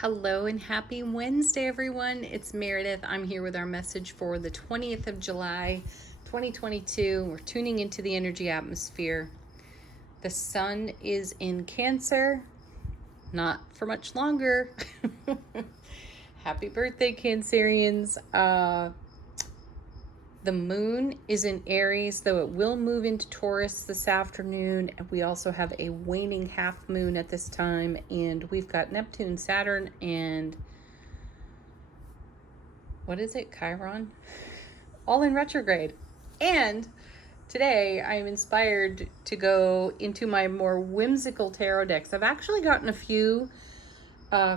Hello and happy Wednesday, everyone. It's Meredith. I'm here with our message for the 20th of July, 2022. We're tuning into the energy atmosphere. The sun is in Cancer, not for much longer. Happy birthday, Cancerians. The moon is in Aries, though it will move into Taurus this afternoon. We also have a waning half moon at this time, and we've got Neptune, Saturn, and what is it, Chiron? All in retrograde. And today I'm inspired to go into my more whimsical tarot decks. I've actually gotten a few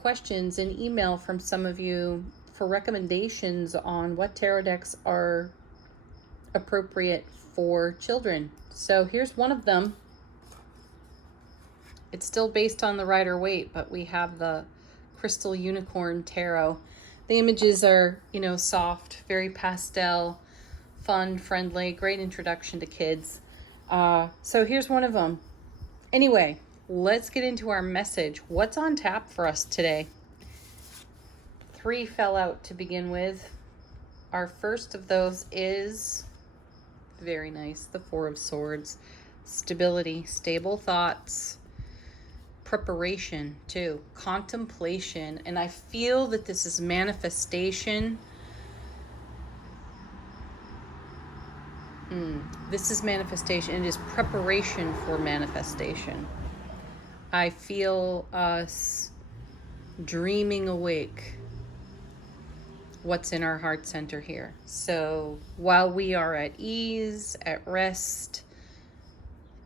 questions in email from some of you for recommendations on what tarot decks are appropriate for children. So here's one of them. It's still based on the Rider-Waite, but we have the Crystal Unicorn Tarot. The images are, soft, very pastel, fun, friendly, great introduction to kids. So here's one of them. Anyway, let's get into our message. What's on tap for us today? 3 fell out to begin with. Our first of those is very nice, the 4 of Swords. Stability, stable thoughts, preparation too, contemplation. And I feel that this is manifestation. This is manifestation. It is preparation for manifestation. I feel us dreaming awake what's in our heart center here. So while we are at ease, at rest,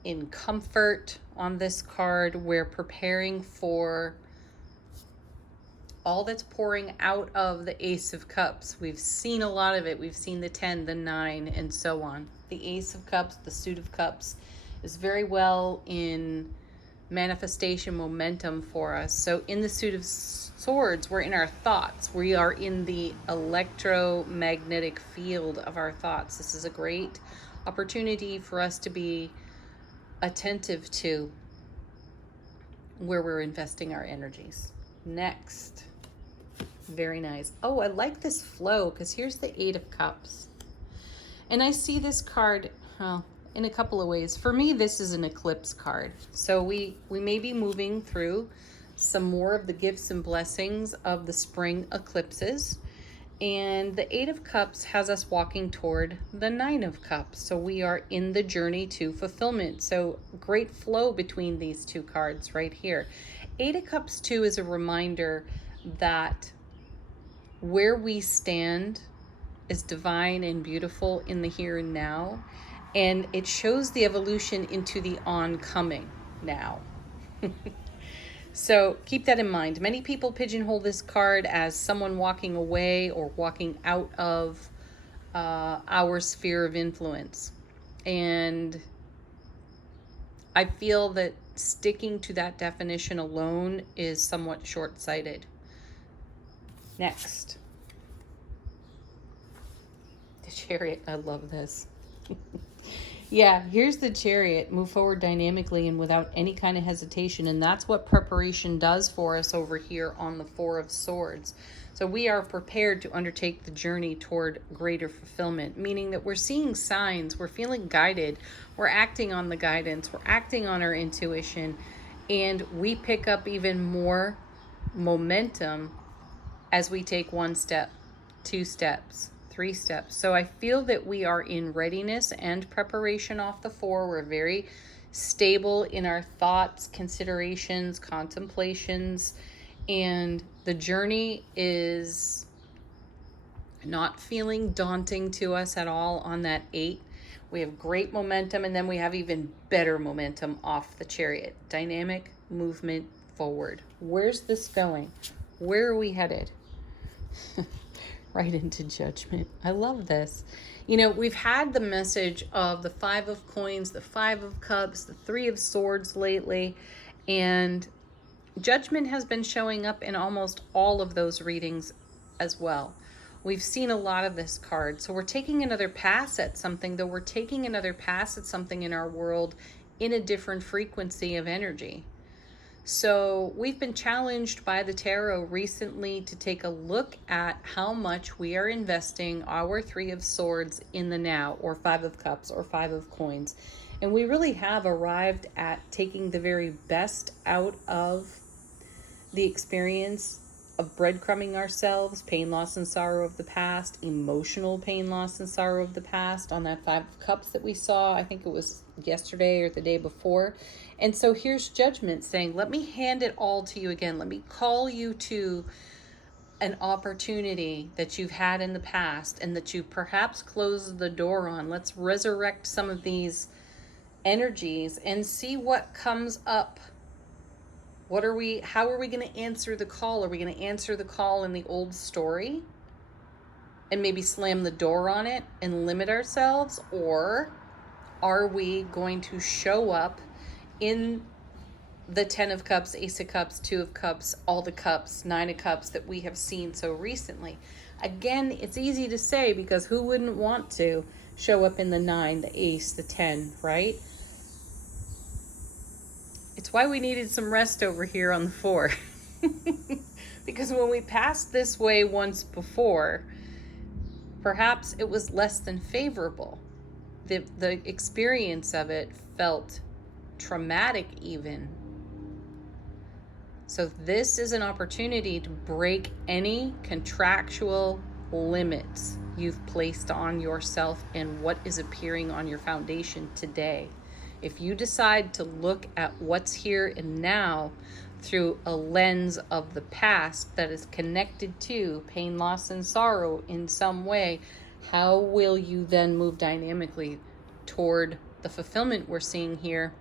in comfort on this card, we're preparing for all that's pouring out of the Ace of Cups. We've seen a lot of it. We've seen the 10, the 9, and so on. The Ace of Cups, the Suit of Cups is very well in manifestation momentum for us. So in the Suit of Swords, we're in our thoughts. We are in the electromagnetic field of our thoughts. This is a great opportunity for us to be attentive to where we're investing our energies. Next. Very nice. Oh, I like this flow because here's the 8 of Cups. And I see this card, in a couple of ways. For me, this is an eclipse card. So we may be moving through some more of the gifts and blessings of the spring eclipses. And the 8 of Cups has us walking toward the 9 of Cups. So we are in the journey to fulfillment. So great flow between these two cards right here. 8 of Cups too is a reminder that where we stand is divine and beautiful in the here and now. And it shows the evolution into the oncoming now. So keep that in mind. Many people pigeonhole this card as someone walking away or walking out of our sphere of influence. And I feel that sticking to that definition alone is somewhat short-sighted. Next. The Chariot. I love this. Yeah, here's the Chariot. Move forward dynamically and without any kind of hesitation. And that's what preparation does for us over here on the 4 of Swords. So we are prepared to undertake the journey toward greater fulfillment, meaning that we're seeing signs, we're feeling guided, we're acting on the guidance, we're acting on our intuition, and we pick up even more momentum as we take 1 step, 2 steps, 3 steps. So I feel that we are in readiness and preparation off the 4. We're very stable in our thoughts, considerations, contemplations, and the journey is not feeling daunting to us at all on that 8. We have great momentum, and then we have even better momentum off the Chariot. Dynamic movement forward. Where's this going? Where are we headed? Right into Judgment. I love this. We've had the message of the 5 of Coins, the 5 of Cups, the 3 of Swords lately, and Judgment has been showing up in almost all of those readings as well. We've seen a lot of this card. So we're taking another pass at something, though we're taking another pass at something in our world in a different frequency of energy. So we've been challenged by the tarot recently to take a look at how much we are investing our Three of Swords in the now, or Five of Cups, or Five of Coins. And we really have arrived at taking the very best out of the experience of breadcrumbing ourselves, pain, loss, and sorrow of the past, emotional pain, loss, and sorrow of the past on that Five of Cups that we saw. I think it was yesterday or the day before. And so here's Judgment saying, let me hand it all to you again. Let me call you to an opportunity that you've had in the past and that you perhaps closed the door on. Let's resurrect some of these energies and see what comes up. How are we going to answer the call? Are we going to answer the call in the old story and maybe slam the door on it and limit ourselves? Or are we going to show up in the 10 of Cups, Ace of Cups, 2 of Cups, all the cups, 9 of Cups that we have seen so recently? Again, it's easy to say because who wouldn't want to show up in the 9, the Ace, the 10, right? It's why we needed some rest over here on the 4. Because when we passed this way once before, perhaps it was less than favorable. The experience of it felt traumatic even. So this is an opportunity to break any contractual limits you've placed on yourself and what is appearing on your foundation today. If you decide to look at what's here and now through a lens of the past that is connected to pain, loss, and sorrow in some way, how will you then move dynamically toward the fulfillment we're seeing here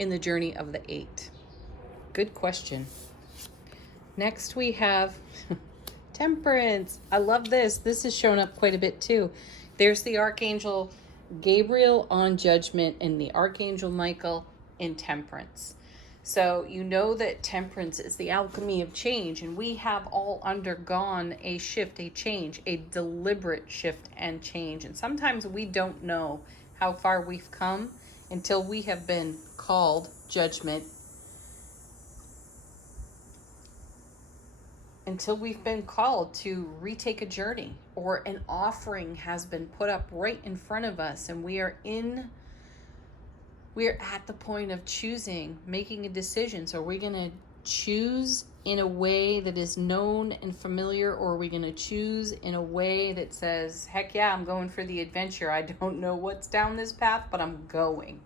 in the journey of the 8? Good question. Next we have Temperance. I love this. This has shown up quite a bit too. There's the Archangel Gabriel on Judgment and the Archangel Michael in Temperance. So you know that Temperance is the alchemy of change, and we have all undergone a shift, a change, a deliberate shift and change. And sometimes we don't know how far we've come until we have been called Judgment, until we've been called to retake a journey, or an offering has been put up right in front of us and we are at the point of choosing, making a decision. So are we going to choose in a way that is known and familiar, or are we going to choose in a way that says, heck yeah, I'm going for the adventure. I don't know what's down this path, but I'm going.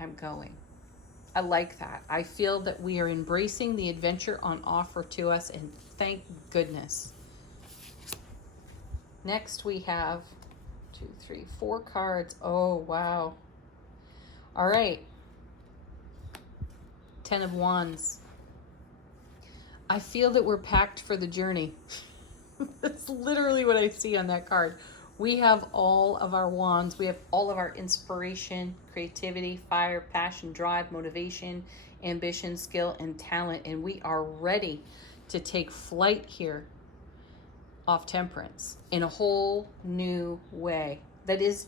I like that. I feel that we are embracing the adventure on offer to us, and thank goodness. Next we have 2, 3, 4 cards. Oh, wow. All right. 10 of Wands. I feel that we're packed for the journey. That's literally what I see on that card. We have all of our wands. We have all of our inspiration, creativity, fire, passion, drive, motivation, ambition, skill, and talent. And we are ready to take flight here off Temperance in a whole new way that is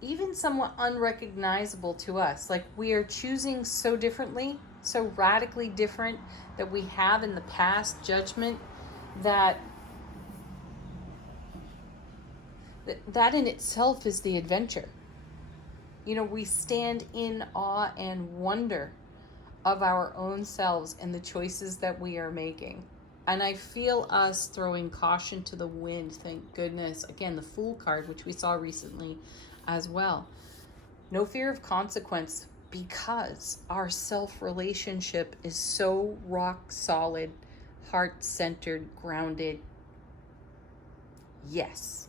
even somewhat unrecognizable to us. Like, we are choosing so differently, so radically different that we have in the past Judgment, that in itself is the adventure. You know, we stand in awe and wonder of our own selves and the choices that we are making. And I feel us throwing caution to the wind, thank goodness. Again, the Fool card, which we saw recently as well. No fear of consequence, because our self-relationship is so rock solid, heart-centered, grounded. Yes.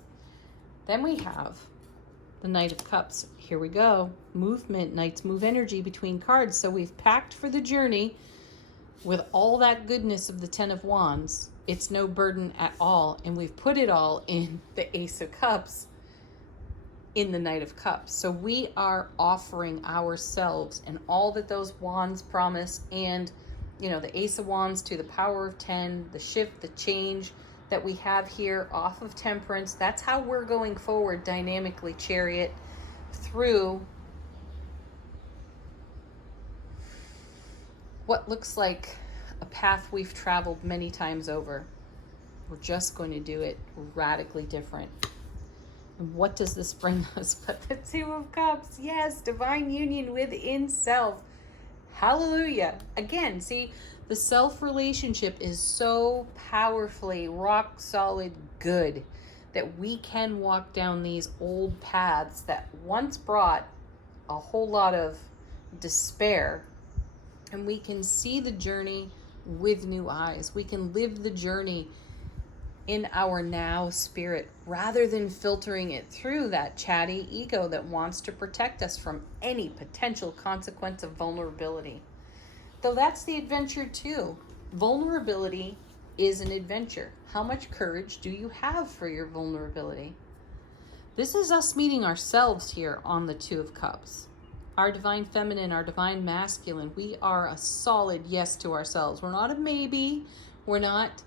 Then we have the Knight of Cups. Here we go. Movement. Knights move energy between cards. So we've packed for the journey with all that goodness of the 10 of Wands. It's no burden at all. And we've put it all in the Ace of Cups, in the Knight of Cups. So we are offering ourselves and all that those wands promise. And, you know, the Ace of Wands to the power of 10, the shift, the change that we have here off of Temperance. That's how we're going forward dynamically, Chariot, through what looks like a path we've traveled many times over. We're just going to do it radically different. And what does this bring us but the Two of Cups? Yes, divine union within self. Hallelujah. Again, see, the self relationship is so powerfully rock solid good that we can walk down these old paths that once brought a whole lot of despair, and we can see the journey with new eyes. We can live the journey in our now spirit rather than filtering it through that chatty ego that wants to protect us from any potential consequence of vulnerability. Though that's the adventure too. Vulnerability is an adventure. How much courage do you have for your vulnerability? This is us meeting ourselves here on the Two of Cups. Our divine feminine, our divine masculine. We are a solid yes to ourselves. We're not a maybe. We're not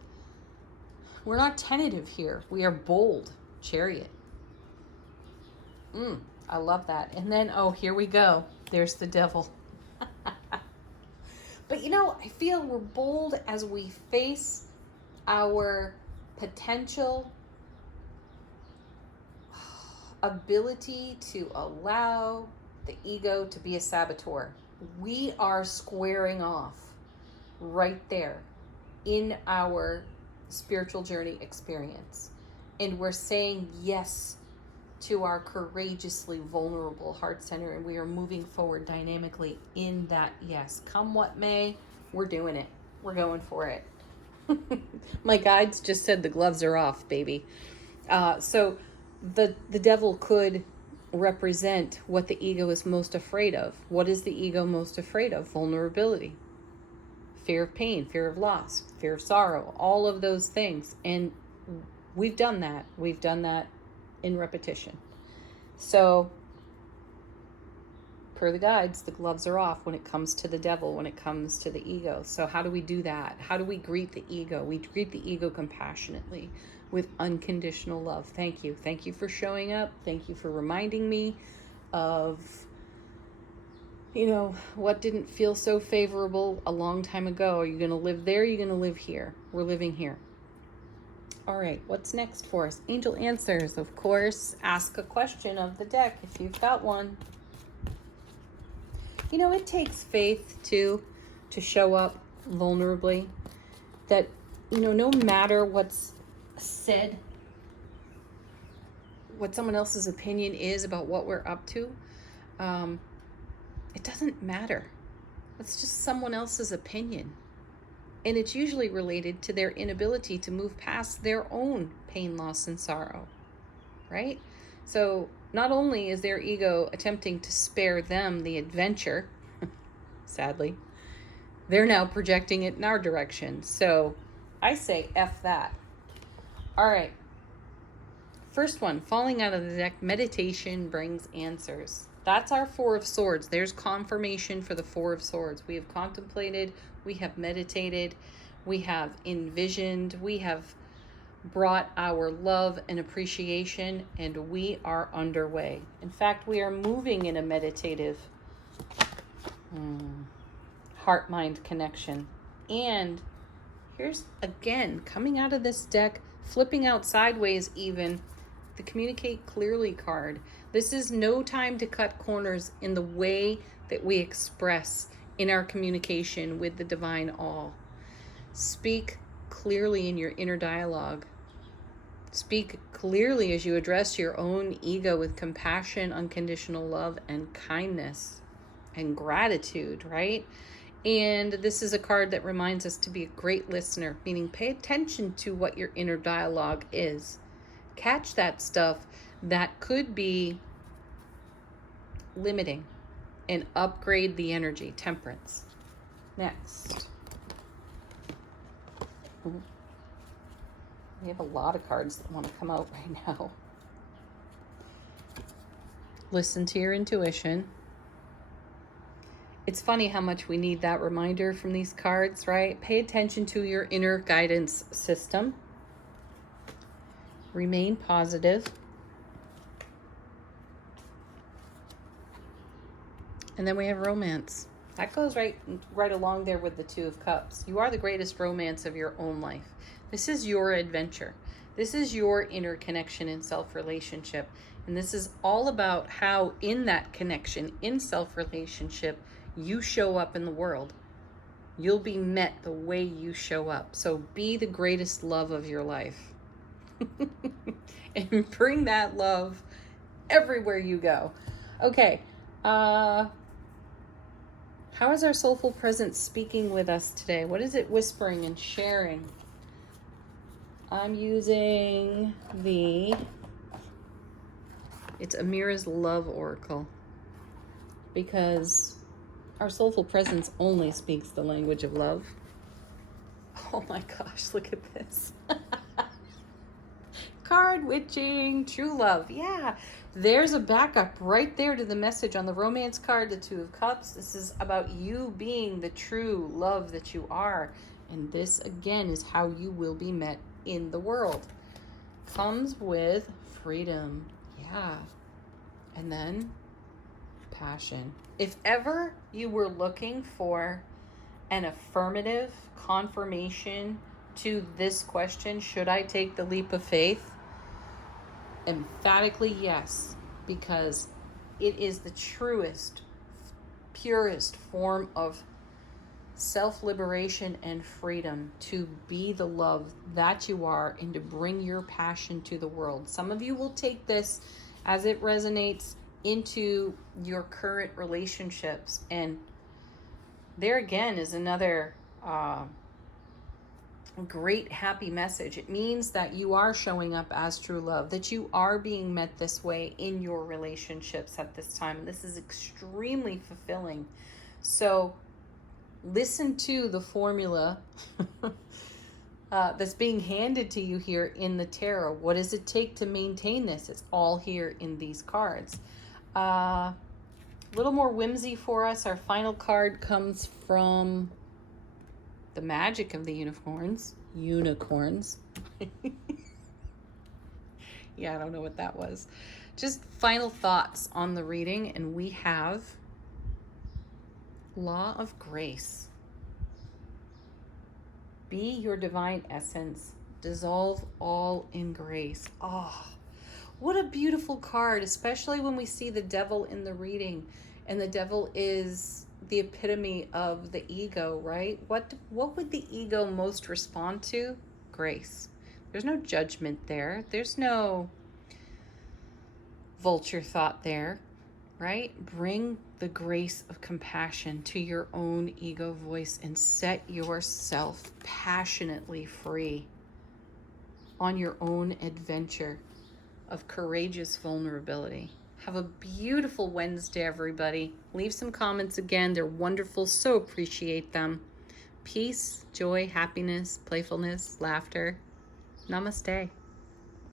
tentative here. We are bold. Chariot. I love that. And then, oh, here we go. There's the devil. But you know, I feel we're bold as we face our potential ability to allow the ego to be a saboteur. We are squaring off right there in our spiritual journey experience. And we're saying yes to our courageously vulnerable heart center, and we are moving forward dynamically in that yes. Come what may, we're doing it. We're going for it. My guides just said the gloves are off, baby. So the devil could represent what the ego is most afraid of. What is the ego most afraid of? Vulnerability, fear of pain, fear of loss, fear of sorrow, all of those things. And we've done that. We've done that in repetition. So per the guides, the gloves are off when it comes to the devil, when it comes to the ego. So how do we do that? How do we greet the ego? We greet the ego compassionately with unconditional love. Thank you. Thank you for showing up. Thank you for reminding me of, you know, what didn't feel so favorable a long time ago. Are you going to live there? Are you going to live here? We're living here. All right, what's next for us? Angel answers, of course. Ask a question of the deck if you've got one. You know, it takes faith too to show up vulnerably. That, you know, no matter what's said, what someone else's opinion is about what we're up to, it doesn't matter. It's just someone else's opinion. And it's usually related to their inability to move past their own pain, loss, and sorrow, right? So not only is their ego attempting to spare them the adventure, sadly, they're now projecting it in our direction. So I say F that. All right. First one, falling out of the deck, meditation brings answers. That's our Four of Swords. There's confirmation for the Four of Swords. We have contemplated, we have meditated, we have envisioned, we have brought our love and appreciation, and we are underway. In fact, we are moving in a meditative heart-mind connection. And here's, again, coming out of this deck, flipping out sideways even, the Communicate Clearly card. This is no time to cut corners in the way that we express in our communication with the Divine All. Speak clearly in your inner dialogue. Speak clearly as you address your own ego with compassion, unconditional love, and kindness and gratitude, right? And this is a card that reminds us to be a great listener, meaning pay attention to what your inner dialogue is. Catch that stuff that could be limiting and upgrade the energy. Temperance. Next. We have a lot of cards that want to come out right now. Listen to your intuition. It's funny how much we need that reminder from these cards, right? Pay attention to your inner guidance system. Remain positive. And then we have romance. That goes right along there with the Two of Cups. You are the greatest romance of your own life. This is your adventure. This is your inner connection in self-relationship. And this is all about how in that connection, in self-relationship, you show up in the world. You'll be met the way you show up. So be the greatest love of your life. And bring that love everywhere you go. Okay. How is our soulful presence speaking with us today? What is it whispering and sharing? I'm using it's Amira's Love Oracle, because our soulful presence only speaks the language of love. Oh my gosh, look at this. Card witching, true love. Yeah, there's a backup right there to the message on the romance card, the Two of Cups. This is about you being the true love that you are. And this, again, is how you will be met in the world. Comes with freedom. Yeah. And then passion. If ever you were looking for an affirmative confirmation to this question, should I take the leap of faith? Emphatically yes, because it is the truest, purest form of self-liberation and freedom to be the love that you are and to bring your passion to the world. Some of you will take this as it resonates into your current relationships, and there again is another great happy message. It means that you are showing up as true love, that you are being met this way in your relationships at this time. This is extremely fulfilling. So listen to the formula that's being handed to you here in the tarot. What does it take to maintain this? It's all here in these cards. A little more whimsy for us. Our final card comes from the magic of the unicorns. Yeah, I don't know what that was. Just final thoughts on the reading, and we have Law of Grace. Be your divine essence. Dissolve all in grace. Oh, what a beautiful card, especially when we see the devil in the reading. And the devil is the epitome of the ego, right? What would the ego most respond to? Grace. There's no judgment there. There's no vulture thought there, right? Bring the grace of compassion to your own ego voice and set yourself passionately free on your own adventure of courageous vulnerability. Have a beautiful Wednesday, everybody. Leave some comments again. They're wonderful. So appreciate them. Peace, joy, happiness, playfulness, laughter. Namaste.